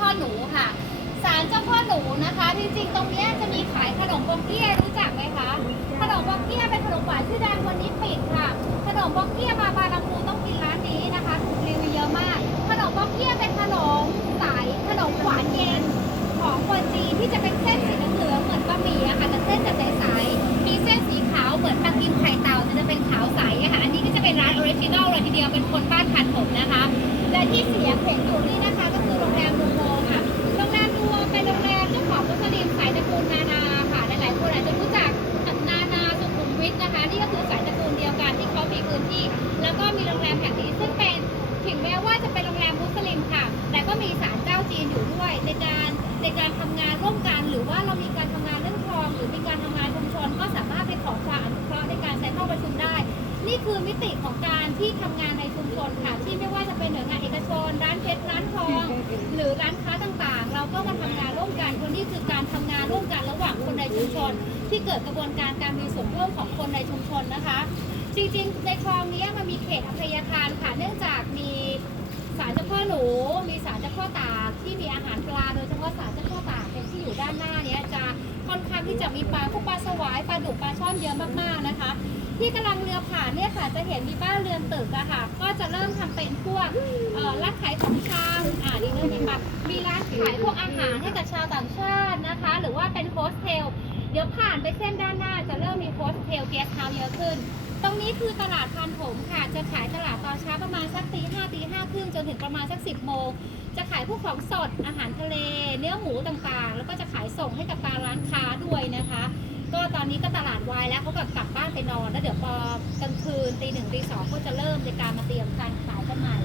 พ่อหนูค่ะศาลเจ้าพ่อหนูนะคะจริงๆตรงนี้จะมีขายขนมบงเกี้ยรู้จักไหมคะขนมบงเกี้ยเป็นขนมหวานชื่อดังวันนี้ปิดค่ะขนมบงเกี้ยมาบางลำพูต้องกินร้านนี้นะคะรีวิวเยอะมากขนมบงเกี้ยเป็นขนมสายขนมหวานเย็นของคนจีนที่จะเป็นเส้นสีเหลืองเหมือนบะหมี่อะค่ะแต่เส้นจะใสๆมีเส้นสีขาวเหมือนปลากิมไข่เต่าจะเป็นขาวใสอะค่ะอันนี้ก็จะเป็นร้านออริจินอลเลยทีเดียวเป็นคนบ้านพันผมนะคะและที่เสียงเห็นอยู่นี่นะคะก็คือโรงแรมดูโมค่ะโรงแรมดูโมเป็นโรงแรมเจ้าของมุสลิมสายตระกูลนานาค่ะหลายๆคนอาจจะรู้จักนานาสุขุมวิทนะคะนี่ก็คือสายตระกูลเดียวกันที่เขามีพื้นที่แล้วก็มีโรงแรมแห่งนี้ซึ่งเป็นถึงแม้ว่าจะเป็นโรงแรมมุสลิมค่ะแต่ก็มีศาลเจ้าจีนอยู่ด้วยในการทำงานร่วมกันหรือว่าเรามีการทำงานเรื่องทองหรือมีการทำงานชุมชนก็สามารถไปขอความอนุเคราะห์ในการใช้ห้องประชุมได้นี่คือมิติของการที่ทำงานในชุมชนค่ะที่ไม่ว่าจะเป็นหน่วยงานเอกชนร้านเพชรร้านทองหรือร้านค้าต่างๆเราก็มาทำงานร่วมกันคนนี้คือการทำงานร่วมกันระหว่างคนในชุมชนที่เกิดกระบวนการการมีส่วนร่วมของคนในชุมชนนะคะจริงๆในคลองนี้มันมีเขตอภัยทานค่ะเนื่องจากมีศาลเจ้าพ่อหนูมีศาลเจ้าพ่อตากที่มีอาหารปลาโดยเฉพาะศาลเจ้าพ่อตากที่อยู่ด้านหน้านี้จะค่อนข้างที่จะมีปลาพวกปลาสวายปลาดุกปลาช่อนเยอะมากๆนะคะที่กำลังเรือผ่านเนี่ยค่ะจะเห็นมีบ้านเรือนตึกอะค่ะก็จะเริ่มทำเป็นพวกร้านขายของชำดีเลยค่ะมีร้านขายพวกอาหารให้กับชาวต่างชาตินะคะหรือว่าเป็นโฮสเทลเดี๋ยวผ่านไปเส้นด้านหน้าจะเริ่มมีโฮสเทลเกสต์เฮาส์เยอะขึ้นตรงนี้คือตลาดพันผมค่ะจะขายตลาดตอนเช้าประมาณสักตี 5 ครึ่งจนถึงประมาณสัก10 โมงจะขายพวกของสดอาหารทะเลเนื้อหมูต่างๆแล้วก็จะขายส่งให้กับตามร้านค้าด้วยนะคะก็ตอนนี้ก็ตลาดวายแล้วเขากลับบ้านไปนอนแล้วเดี๋ยวพอกลางคืนตี 1 ตี 2ก็จะเริ่มในการมาเตรียมการขายกันใหม่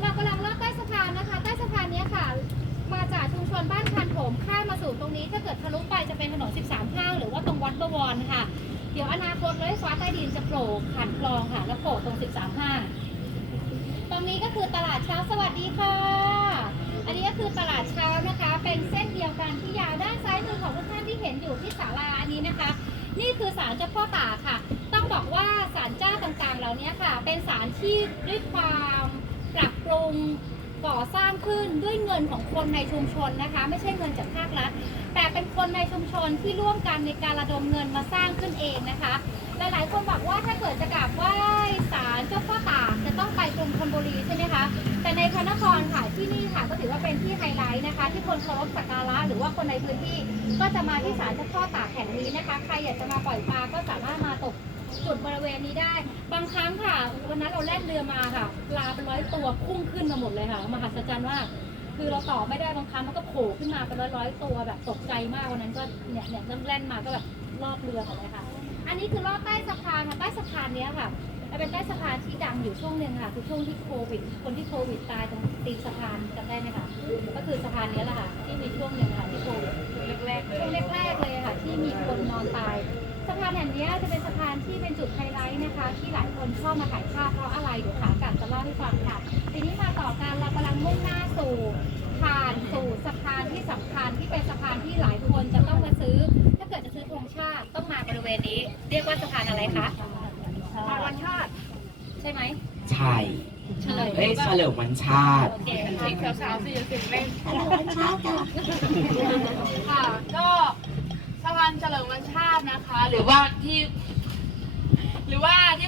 เรากำลังลอดใต้สะพานนะคะใต้สะพานนี้ค่ะมาจากชุมชนบ้านพันผมข้ามมาสู่ตรงนี้ถ้าเกิดทะลุไปจะเป็นถนน13 ห้างหรือว่าตรงวัดบวรค่ะเดี๋ยวอนาคตรถไฟฟ้าใต้ดินจะโผล่ผ่านคลองค่ะแล้วโผล่ตรง13 ห้างตรงนี้ก็คือตลาดเช้าสวัสดีค่ะอันนี้ก็คือตลาดเช้านะคะเป็นเส้นเดียวกันที่ยาวด้านซ้ายมือของทุกท่านที่เห็นอยู่ที่ศาลาอันนี้นะคะนี่คือศาลเจ้าพ่อตากค่ะต้องบอกว่าศาลเจ้าต่างๆเหล่านี้ค่ะเป็นศาลที่ด้วยความปรับปรุงก่อสร้างขึ้นด้วยเงินของคนในชุมชนนะคะไม่ใช่เงินจากภาครัฐแต่เป็นคนในชุมชนที่ร่วมกันในการระดมเงินมาสร้างขึ้นเองนะคะหลายๆคนบอกว่าถ้าเกิดจะกราบไหว้ศาลเจ้าพ่อตากจะต้องไปกรุงธนบุรีใช่ไหมคะแต่ในพระนครค่ะที่นี่ค่ะก็ถือว่าเป็นที่ไฮไลท์นะคะที่คนเคารพสักการะหรือว่าคนในพื้นที่ก็จะมาที่ศาลเจ้าพ่อตากแห่งนี้นะคะใครอยากจะมาปล่อยปลาก็สามารถมาตกจุดบริเวณนี้ได้บางครั้งค่ะวันนั้นเราแล่นเรือมาค่ะปลาเป็น100 ตัวพุ่งขึ้นมาหมดเลยค่ะมหัศจรรย์มากคือเราต่อไม่ได้บางครั้งมันก็โผล่ขึ้นมาเป็นร้อยตัวแบบตกใจมากวันนั้นก็เนี่ยนั่งแล่นมาก็แบบรอบเรือของเลยค่ะอันนี้คือลอดใต้สะพานค่ะใต้สะพานนี้ค่ะเป็นใต้สะพานที่ดังอยู่ช่วงหนึ่งค่ะคือช่วงที่โควิดคนที่โควิดตายตรงตีนสะพานจำได้ไหมคะก็คือสะพานนี้แหละค่ะที่มีช่วงหนึ่งค่ะที่โควิดช่วงแรกๆเลยค่ะที่มีคนนอนตายสะพานแห่งนี้จะเป็นสะพานที่เป็นจุดไฮไลท์นะคะที่หลายคนชอบมาถ่ายภาพเพราะอะไรเดี๋ยวขากลับจะเล่าให้ฟังค่ะทีนี้มาต่อกันเรากำลังมุ่งหน้าสู่ผ่านสู่สะพานที่สำคัญที่เป็นสะพานที่หลายคนจะต้องมาซื้อถ้าเกิดจะซื้อธงชาติต้องมาบริเวณนี้เรียกว่าสะพานอะไรคะสะพานวันชาติใช่ไหมใช่เฉลยเฉลิมวันชาติโอเคสาวๆสิสิเล่นเฉลิมวันชาติค่ะก็สะพานเฉลิมวันชาตินะคะหรือว่าที่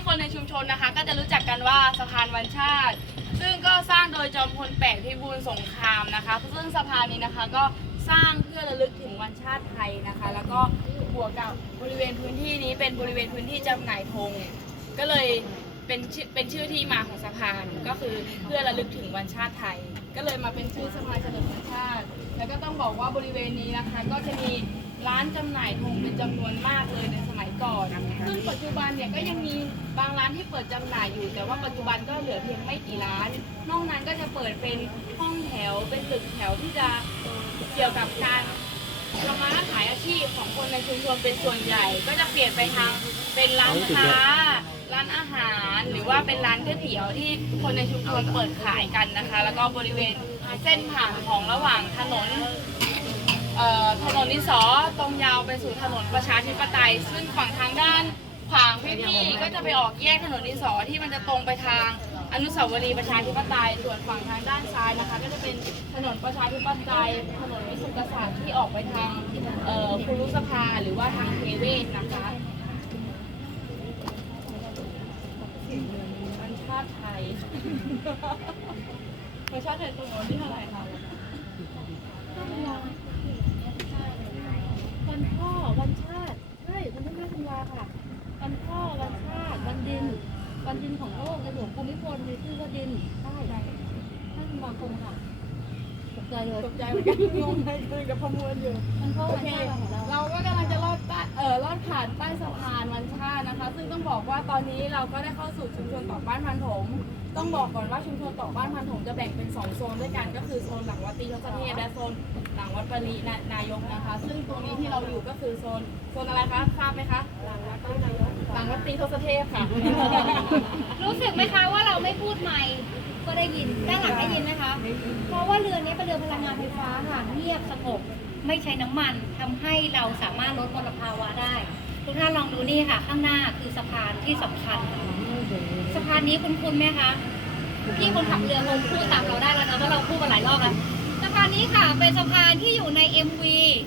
คนในชุมชนนะคะก็จะรู้จักกันว่าสะพานวันชาติซึ่งก็สร้างโดยจอมพลแปพิบูลสงครามนะคะซึ่งสะพานนี้นะคะก็สร้างเพื่อระลึกถึงวันชาติไทยนะคะแล้วก็บวกกับบริเวณพื้นที่นี้เป็นบริเวณพื้นที่จำหน่ายธงก็เลยเป็นชื่อที่มาของสะพานก็คือเพื่อระลึกถึงวันชาติไทยก็เลยมาเป็นชื่อสะพานเฉลิมวันชาติแล้วก็ต้องบอกว่าบริเวณนี้นะคะก็จะมีร้านจำหน่ายธงเป็นจำนวนมากเลยในสมัยก่อนซึ่งปัจจุบันเนี่ยก็ยังมีบางร้านที่เปิดจำหน่ายอยู่แต่ว่าปัจจุบันก็เหลือเพียงไม่กี่ร้านนอกนั้นก็จะเปิดเป็นห้องแถวเป็นตึกแถวที่จะเกี่ยวกับการทำมาขายอาชีพของคนในชุมชนเป็นส่วนใหญ่ก็จะเปลี่ยนไปทางเป็นร้านค้าร้านอาหารหรือว่าเป็นร้านก๋วยเตี๋ยวที่คนในชุมชนเปิดขายกันนะคะแล้วก็บริเวณเส้นผ่านของระหว่างถนนดินสอตรงยาวไปสู่ถนนประชาธิปไตยซึ่งฝั่งทางด้านขวางพี่ก็จะไปออกแยกถนนดินสอที่มันจะตรงไปทาง อนุสาวรีย์ประชาธิปไตยส่วนฝั่งทางด้านซ้ายนะคะ ก็จะเป็นถนนประชาธิปไตยถนนวิสุทธิกษัตริย์ที่ออกไปทางคุรุสภาหรือว่าทางเทเวศนะคะวันชาติไทยวันชาติไทยตรงโน้นที่เท่าไหร่คะวันพ่อวันชาติใช่วันที่5 ตุลาค่ะวันพ่อวันชาติวันดินของโลกในหลวงภูมิพลมีชื่อว่าดินใช่5 ตุลาคมค่ะตกใจเลยตกใจเหมือนกันงงในคุยกับประมวลอยู่วันพ่อวันชาติของเราก็กำลังจะลอดผ่านใต้สะพานวันชาตินะคะซึ่งต้องบอกว่าตอนนี้เราก็ได้เข้าสู่ชุมชนต่อบ้านพันถมต้องบอกก่อนว่าชุมชนต่อบ้านพันถมจะแบ่งเป็น2 โซนด้วยกันก็คือโซนหลังวัดตรีทศเทพและโซนหลังวัดปรีนายกนะคะซึ่งตรงนี้ที่เราอยู่ก็คือโซนอะไรคะทราบไหมคะหลังวัดตรีนายกหลังวัดตรีทศเทพค่ะ รู้สึกไหมคะว่าเราไม่พูดใหม่ก็ได้ยินด้านหลังได้ยินไหมคะเพราะว่าเรือนี้เป็นเรือพลังงานไฟฟ้าค่ะเงียบสงบไม่ใช้น้ำมันทำให้เราสามารถลดมลภาวะได้ทุกท่านลองดูนี่ค่ะข้างหน้าคือสะพานที่สำคัญสะพานนี้คุ้นๆไหมคะพี่คนขับเรือคงพูดตามเราได้แล้วนะเพราะเราพูดมาหลายรอบแล้วสะพานนี้ค่ะเป็นสะพานที่อยู่ใน MV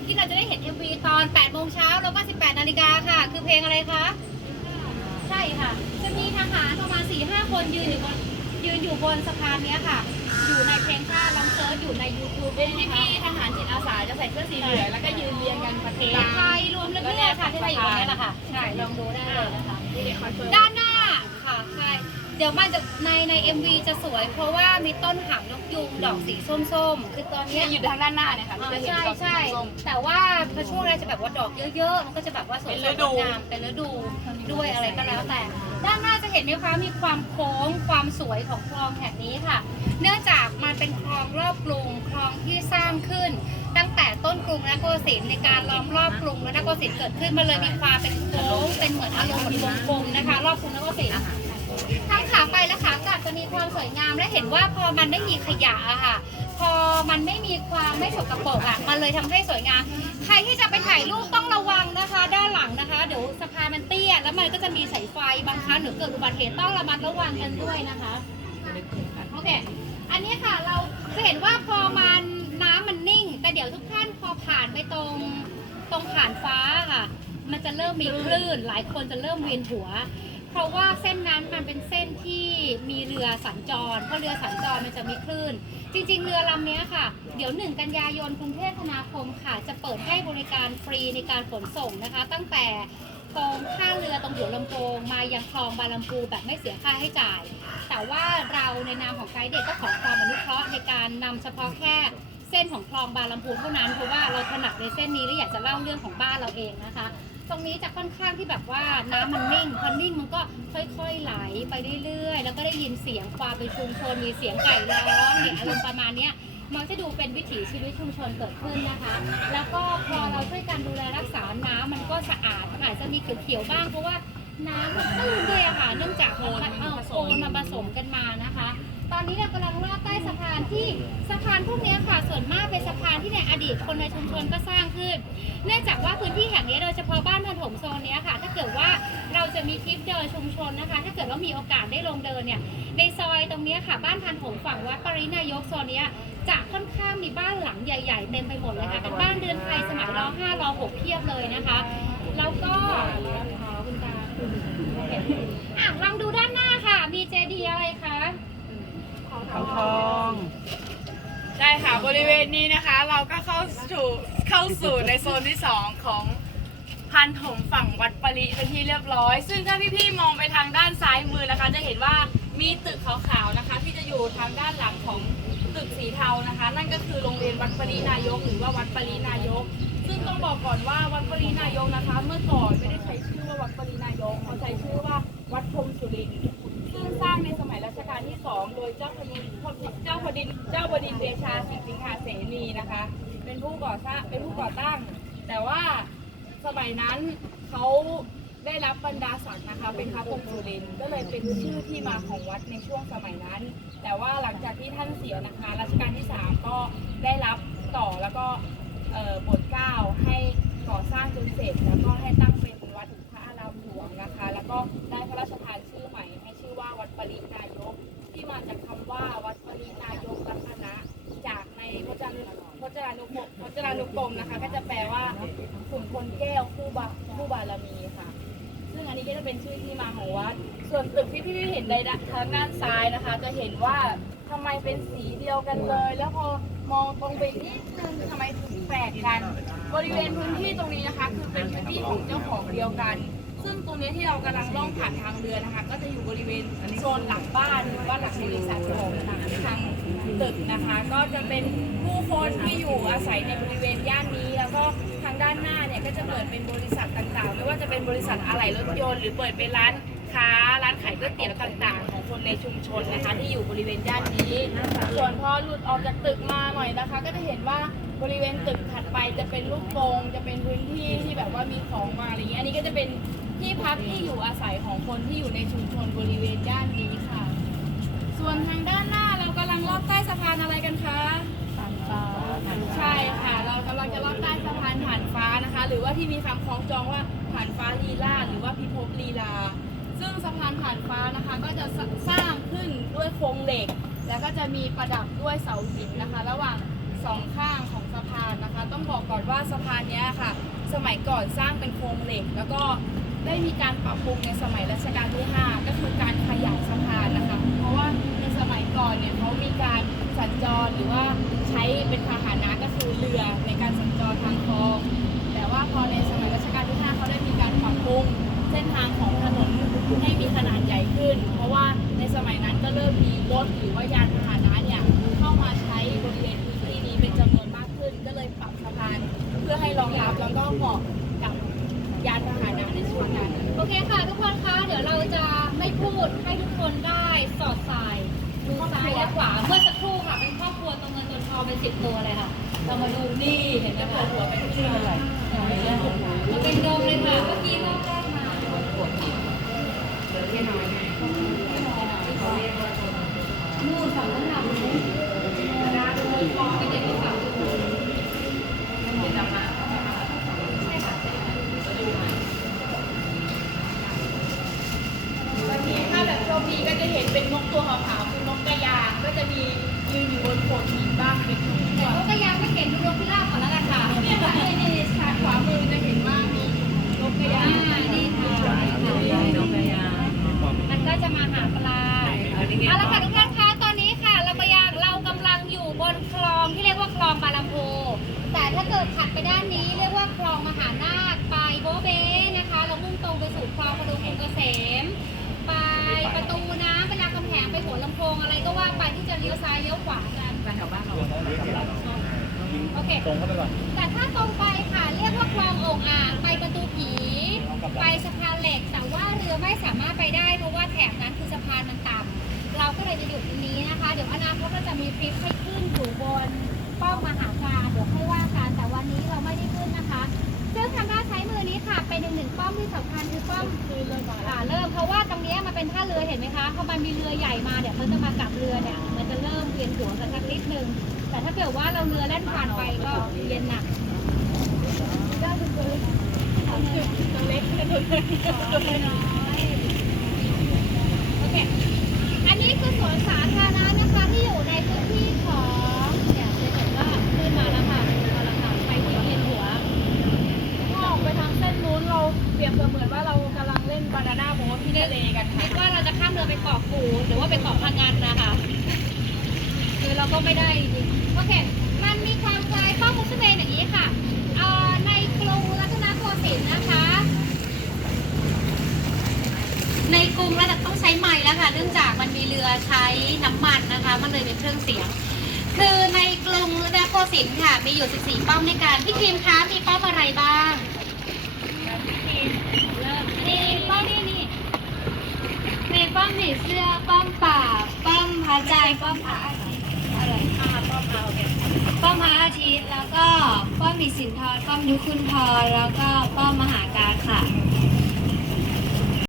ที่เราจะได้เห็น MV ตอน 8 โมงเช้าแล้วก็ 18 นาฬิกาค่ะคือเพลงอะไรคะใช่ค่ะจะมีทหารประมาณ 4-5 คนยืนอยู่บนสะพานนี้ค่ะอยู่ในเพลงชาติลองเซิร์ชอยู่ใน YouTube เป็นพี่ทหารจิตอาสาจะใส่เสื้อสีเหลืองแล้วก็ยืนเรียงกันประเทศ ไทยรวมเรื่อยๆค่ะที่เราอยู่ตรงนี้แหละค่ะใช่ลองดูได้เลยนะคะด้านหน้าค่ะใช่เดี๋ยวมันจะใน MV จะสวยเพราะว่ามีต้นหางนกยูงดอกสีส้มๆคือตอนนี้อยู่ทางด้านหน้าเนี่ยค่ะจะเห็น ใช่ ดอก ใช่ ส้ม แต่ว่าพอช่วงแรกจะแบบว่าดอกเยอะๆมันก็จะแบบว่าสวยงามเป็นฤดูด้วยอะไรก็แล้วแต่ด้านหน้าจะเห็นไหมคะมีความโค้งความสวยของคลองแห่งนี้ค่ะเนื่องจากมันเป็นคลองรอบกรุงคลองที่สร้างขึ้นตั้งแต่ต้นกรุงรัตนโกสินทร์ในการล้อมรอบกรุงรัตนโกสินทร์เกิดขึ้นมาเลยมีความเป็นโค้งเป็นเหมือนอารมณ์เหมือนวงกลมนะคะรอบกรุงรัตนโกสินทร์ทั้งขาไปและขากลับจะมีความสวยงามและเห็นว่าพอมันไม่มีขยะอะค่ะพอมันไม่มีความไม่สกปรกอะมันเลยทำให้สวยงามใครที่จะไปถ่ายรูปต้องระวังนะคะด้านหลังนะคะเดี๋ยวสะพานมันเตี้ยแล้วมันก็จะมีสายไฟบางครั้งหรือเกิดอุบัติเหตุต้องระมัดระวังกันด้วยนะคะโอเคอันนี้ค่ะเราจะเห็นว่าพอมันน้ำมันนิ่งแต่เดี๋ยวทุกท่านพอผ่านไปตรงผ่านฟ้าค่ะมันจะเริ่มมีคลื่นหลายคนจะเริ่มเวียนหัวเพราะว่าเส้นนั้นมันเป็นเส้นที่มีเรือสัญจรเพราะเรือสัญจรมันจะมีคลื่นจริงๆเรือลำนี้ค่ะเดี๋ยว1 กันยายนกรุงเทพธนาคมค่ะจะเปิดให้บริการฟรีในการขนส่งนะคะตั้งแต่ตรงท่าเรือตรงหัวลำโพงมายังคลองบางลำพูแบบไม่เสียค่าให้จ่ายแต่ว่าเราในนามของไกด์เด็กก็ขอความอนุเคราะห์ในการนำเฉพาะแค่เส้นของคลองบางลำพูเท่านั้นเพราะว่าเราถนัดในเส้นนี้และอยากจะเล่าเรื่องของบ้านเราเองนะคะตรงนี้จะค่อนข้างที่แบบว่าน้ำมันนิ่งพอนิ่งมันก็ค่อยๆไหลไปเรื่อยๆแล้วก็ได้ยินเสียงความเป็นชุมชนมีเสียงไก่ร้องเนี่ยอารมณ์ประมาณเนี้ยมันจะดูเป็นวิถีชีวิตชุมชนเกิดขึ้นนะคะแล้วก็พอเราช่วยกันดูแลรักษาน้ำมันก็สะอาดอาจจะมีเขียวๆบ้างเพราะว่าน้ำมันตื้นด้วยอะค่ะเนื่องจากโคลนมาผสมกันมานะคะตอนนี้เรากำลังลอดใต้สะพานที่สะพานพวกนี้ค่ะส่วนมากเป็นสะพานที่ในอดีตคนในชุมชนก็สร้างขึ้นเนื่องจากว่าพื้นที่แห่งนี้โดยเฉพาะบ้านพันถมโซนนี้ค่ะถ้าเกิดว่าเราจะมีทริปเดินชุมชนนะคะถ้าเกิดว่ามีโอกาสได้ลงเดินเนี่ยในซอยตรงนี้ค่ะบ้านพันถมฝั่งวัดปรินายกโซนนี้จะค่อนข้างมีบ้านหลังใหญ่ๆเต็มไปหมดเลยค่ะเป็นบ้านเรือนไทยสมัยร.5 ร.6 เพียบเลยนะคะแล้วก็คุณตาลองดูด้านหน้าค่ะมีเจดีย์อะไรคะเขาทอง ใช่ค่ะบริเวณนี้นะคะเราก็เข้าสู่ในโซนที่2ของพันถมฝั่งวัดปริเป็นที่เรียบร้อยซึ่งถ้าพี่ๆมองไปทางด้านซ้ายมือนะคะจะเห็นว่ามีตึกขาวๆนะคะที่จะอยู่ทางด้านหลังของตึกสีเทานะคะนั่นก็คือโรงเรียนวัดปรินายกหรือว่าวัดปรินายกซึ่งต้องบอกก่อนว่าวัดปรินายกนะคะเมื่อก่อนไม่ได้ใช้ชื่อว่าวัดปรินายกเขาใช้ชื่อว่าวัดพรหมสุรินทร์ซึ่งสร้างในสมัยรัชกาลที่2โดยเจ้าบดินทร์เดชาสิงหาเสนีนะคะเป็นผู้ก่อตั้งแต่ว่าสมัยนั้นเขาได้รับบรรดาศักดิ์นะคะเป็นพระพรหมสุรินทร์ก็เลยเป็นชื่อที่มาของวัดในช่วงสมัยนั้นแต่ว่าหลังจากที่ท่านเสียนะคะรัชกาลที่3ก็ได้รับต่อแล้วก็โปรดเกล้าให้ก่อสร้างจนเสร็จแล้วก็ให้ตั้งเป็นวัดพระอารามหลวงนะคะแล้วก็ได้พระราชทานชื่อใหม่ให้ชื่อว่าวัดปรินายกที่ พจนานุกรมนะคะ ก็จะแปลว่าขุนพลแก้วผู้บารมีค่ะ ซึ่งอันนี้ก็จะเป็นชื่อที่มาของวัด ส่วนตึกที่พี่เห็นในทางด้านซ้ายนะคะ จะเห็นว่าทำไมเป็นสีเดียวกันเลย แล้วพอมองตรงไปนิดนึงทำไมถึงแปลกกัน บริเวณพื้นที่ตรงนี้นะคะ คือเป็นพื้นที่ของเจ้าของเดียวกัน ซึ่งตรงนี้ที่เรากำลังล่องผ่านทางเรือนะคะ ก็จะอยู่บริเวณโซนหลังบ้านหรือว่าหลังบริษัทของทางตึกนะคะ ก็จะเป็นผู้คนที่อยู่อาศัยในบริเวณย่านนี้ แล้วก็ทางด้านหน้าเนี่ยก็จะเปิดเป็นบริษัทต่างๆ ไม่ว่าจะเป็นบริษัทอะไหล่รถยนต์หรือเปิดเป็นร้านค้าร้านขายก๋วยเตี๋ยวต่างๆ ของคนในชุมชนนะคะ ที่อยู่บริเวณย่านนี้ ส่วนพอหลุดออกจากตึกมาหน่อยนะคะ ก็จะเห็นว่าบริเวณตึกถัดไปจะเป็นลูกกรงจะเป็นพื้นที่ที่แบบว่ามีของมาอะไรเงี้ยอันนี้ก็จะเป็นที่พักที่อยู่อาศัยของคนที่อยู่ในชุมชนบริเวณย่านนี้ค่ะ ส่วนทางด้านหน้าเรากำลังลอดใต้สะพานอะไรกันคะผ่านฟ้าใช่ค่ะเรากำลังจะลอดใต้สะพานผ่านฟ้านะคะ หรือว่าที่มีคำคล้องจองว่าผ่านฟ้าลีลาหรือว่าพิภพลีลา ซึ่งสะพานผ่านฟ้านะคะก็จะสร้างขึ้นด้วยโครงเหล็ก แล้วก็จะมีประดับด้วยเสาหินนะคะ ระหว่างสองข้างของสะพานนะคะ ต้องบอกก่อนว่าสะพานนี้ค่ะ สมัยก่อนสร้างเป็นโครงเหล็ก แล้วก็ได้มีการปรับปรุงในสมัยรัชกาลที่ 5 ก็คือการขยายสะพานนะคะ เพราะว่าในสมัยก่อนเนี่ยเขามีการสัญจรหรือว่าใช้เป็นพาหนะก็คือเรือในการสัญจรทางคลอง แต่ว่าพอในสมัยรัชกาลที่ 5เขาได้มีการปรับปรุงเส้นทางของถนนให้มีขนาดใหญ่ขึ้น เพราะว่าในสมัยนั้นก็เริ่มมีรถหรือว่ายานพาหนะเนี่ยเข้ามาใช้บริเวณพื้นที่นี้เป็นจำนวนมากขึ้น ก็เลยปรับสะพานเพื่อให้รองรับแล้วก็เหมาะกับยานพาหนะในช่วงนั้น โอเคค่ะทุกคนคะเดี๋ยวเราจะไม่พูดให้ทุกคนได้สอดสายดูซ้ายและขวาเมื่อสักครู่ค่ะเป็นครอบครัวตัวเงินตัวทองเป็น10 ตัวเลยค่ะ เรามาดูนี่เห็นไหมคะหัวเป็นชื่ออะไรมันเป็นโดมเลยค่ะเมื่อกี้รอบแรกมานู่นฝั่งนั้นหนักเลยนะโดยทองเป็นเด็กเก่าเป็นดำมาใช่ค่ะบางทีถ้าแบบโชคดีก็จะเห็นเป็นนกตัวขาวๆคือนกกระยางก็จะมียืนอยู่บนโขดหินบ้างเป็นทุก แต่ ตัว ก็ยังไม่เห็นดูนกพิราบก่อนแล้วกันค่ะ เนี่ยค่ะในชาร์ตขวามือจะเห็นว่ามีนกกระยาง นี่ค่ะนกกระยางมันก็จะมาหาปลาเอาละค่ะทุกท่านคะตอนนี้ค่ะเรากำลังอยู่บนคลองที่เรียกว่าคลองบาลัมโพแต่ถ้าเกิดถัดไปด้านนี้เรียกว่าคลองมหานาคไปโบเบ้นะคะเรามุ่งตรงไปสู่คลองพดุงกรุงเกษมไปประตูน้ำไปรามคำแหงไปหัวลำโพงอะไรก็ว่าไปที่จะเลี้ยวซ้ายเลี้ยวขวากันแถวบ้านเราโอเคตรงเข้าไปก่อนแต่ถ้าตรงไปค่ะเรียกว่าคลองโอ่งอ่างไปประตูผีไปสะพานเหล็กแต่ว่าเรือไม่สามารถไปได้เพราะว่าแถบนั้นคือสะพานมันต่ำเราก็เลยจะหยุดตรงนี้นะคะเดี๋ยวอนาคตเราจะมีทริปให้ขึ้นอยู่บนป้อมมหาการเดี๋ยวให้ว่ากันแต่วันนี้เราไม่ได้ขึ้นนะคะซึ่งทางด้านซ้ายมือนี้ค่ะเป็นหนึ่งป้อมที่สำคัญคือป้อมเริ่มเพราะว่าตรงนี้มันเป็นท่าเรือเห็นไหมคะพอมันมีเรือใหญ่มาเนี่ยเขาจะมากลับเรือเนี่ยมันจะเริ่มเวียนหัวกันสักนิดนึงแต่ถ้าเกิดว่าเราเรือแล่นผ่านไปก็เย็นหนักก็คือตัวเล็กตัวน้อยโอเคอันนี้คือสวนสาธารณะนะคะที่อยู่ในพื้นที่ของเนี่ยจะเห็นว่าขึ้นมาแล้วค่ะไปที่เวียนหัว ถ้าออกไปทางเส้นนู้นเราเปรียบเสมือนว่าเรากำลังเล่นบานาน่าโบ๊ทที่ทะเลกันค่ะ คิดว่าเราจะข้ามเรือไปเกาะกูดหรือว่าไปเกาะพังงานนะคะคือเราก็ไม่ได้จริงโอเคมันมีความคล้ายป้อมมุสเบนอย่างนี้ค่ะในกรุงรัตนโกสินทร์นะคะ ในกรุงเราจะต้องใช้ไม้แล้วค่ะเนื่องจากมันมีเรือใช้น้ำมันนะคะมันเลยเป็นเครื่องเสียงคือในกรุงรัตนโกสินทร์ค่ะมีอยู่14ป้อมในการพี่ทีมคะมีป้อมอะไรบ้างนี่ป้อมนี่มีป้อมผีเสื้อป้อมป่าป้อมพระจันทร์ป้อมพระอาทิตย์อะไรป้อมพระอาทิตย์แล้วก็ป้อมมีสินทรป้อมยุคุณทรแล้วก็ป้อมมหาการค่ะ